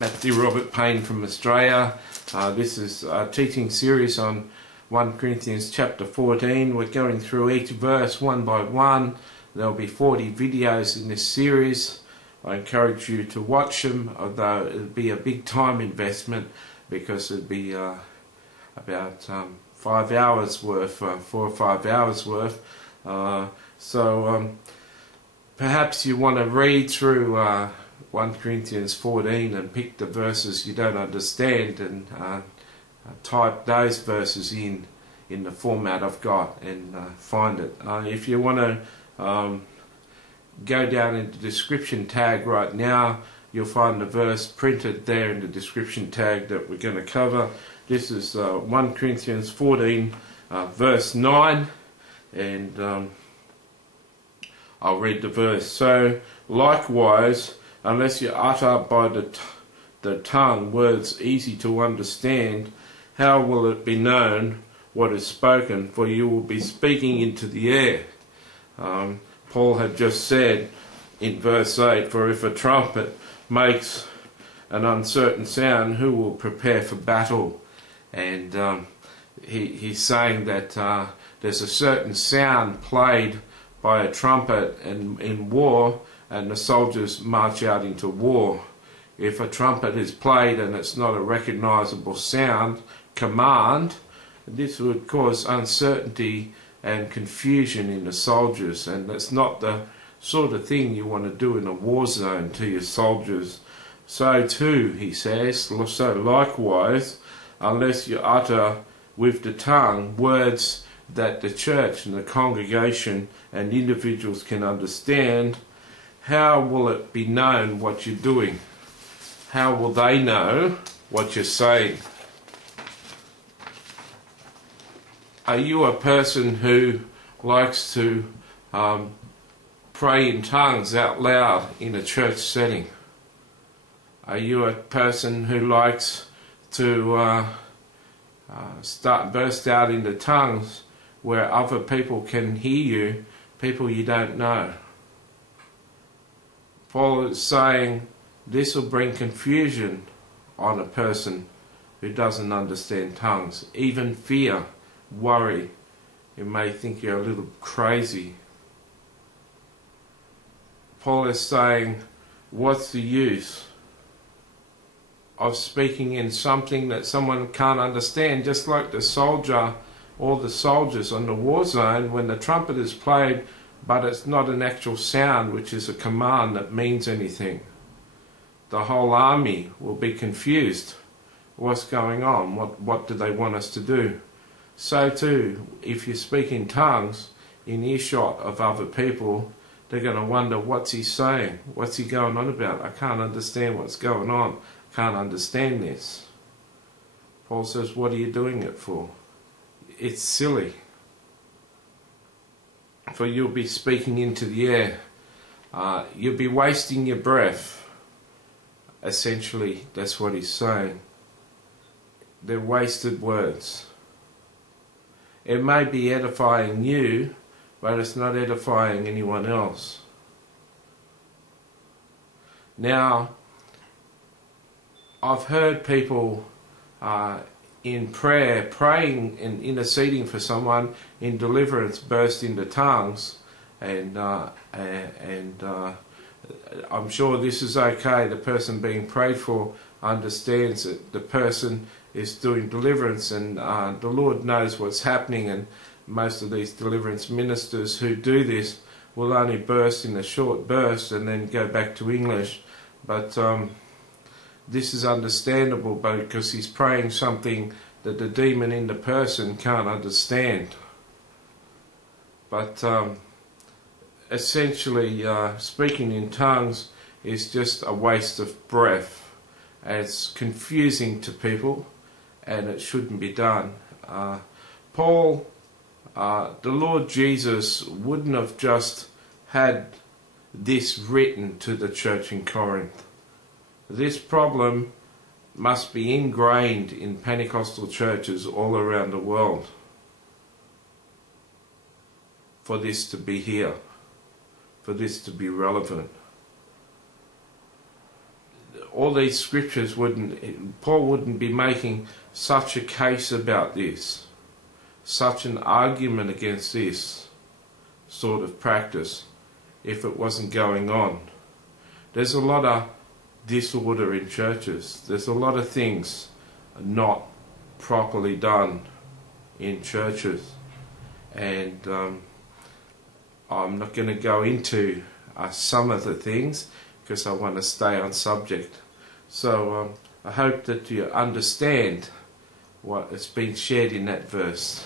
Matthew Robert Payne from Australia. This is a teaching series on 1 Corinthians chapter 14. We're going through each verse one by one. There'll be 40 videos in this series. I encourage you to watch them, although it'll be a big time investment because it'll be about 5 hours worth, 4 or 5 hours worth. Perhaps you want to read through 1 Corinthians 14 and pick the verses you don't understand and type those verses in the format I've got and find it. If you want to go down in the description tag right now, you'll find the verse printed there in the description tag that we're going to cover. This is 1 Corinthians 14 verse 9, and I'll read the verse. So, likewise, unless you utter by the tongue words easy to understand, how will it be known what is spoken? For you will be speaking into the air. Paul had just said in verse 8, for if a trumpet makes an uncertain sound, who will prepare for battle? And he's saying that there's a certain sound played by a trumpet in war, and the soldiers march out into war. If a trumpet is played and it's not a recognizable sound, command, this would cause uncertainty and confusion in the soldiers, and that's not the sort of thing you want to do in a war zone to your soldiers. So too, he says, so likewise, unless you utter with the tongue words that the church and the congregation and individuals can understand, how will it be known what you're doing? How will they know what you're saying? Are you a person who likes to pray in tongues out loud in a church setting? Are you a person who likes to burst out into tongues where other people can hear you, people you don't know? Paul is saying this will bring confusion on a person who doesn't understand tongues, even fear, worry. You may think you're a little crazy. Paul is saying, what's the use of speaking in something that someone can't understand? Just like the soldier or the soldiers on the war zone, when the trumpet is played, but it's not an actual sound, which is a command that means anything. The whole army will be confused. What's going on? What do they want us to do? So too, if you speak in tongues in earshot of other people, they're going to wonder, what's he saying? What's he going on about? I can't understand what's going on. I can't understand this. Paul says, what are you doing it for? It's silly. For you'll be speaking into the air. You'll be wasting your breath. Essentially, that's what he's saying. They're wasted words. It may be edifying you, but it's not edifying anyone else. Now, I've heard people in prayer, praying and interceding for someone in deliverance, burst into tongues, and I'm sure this is okay. The person being prayed for understands that the person is doing deliverance, and the Lord knows what's happening, and most of these deliverance ministers who do this will only burst in a short burst and then go back to English. But this is understandable because he's praying something that the demon in the person can't understand. But essentially, speaking in tongues is just a waste of breath. It's confusing to people, and it shouldn't be done. Paul, the Lord Jesus, wouldn't have just had this written to the church in Corinth. This problem must be ingrained in Pentecostal churches all around the world for this to be here, for this to be relevant. all these scriptures Paul wouldn't be making such a case about this, such an argument against this sort of practice, if it wasn't going on. There's a lot of disorder in churches. There's a lot of things not properly done in churches, and I'm not going to go into some of the things because I want to stay on subject. So I hope that you understand what is being shared in that verse.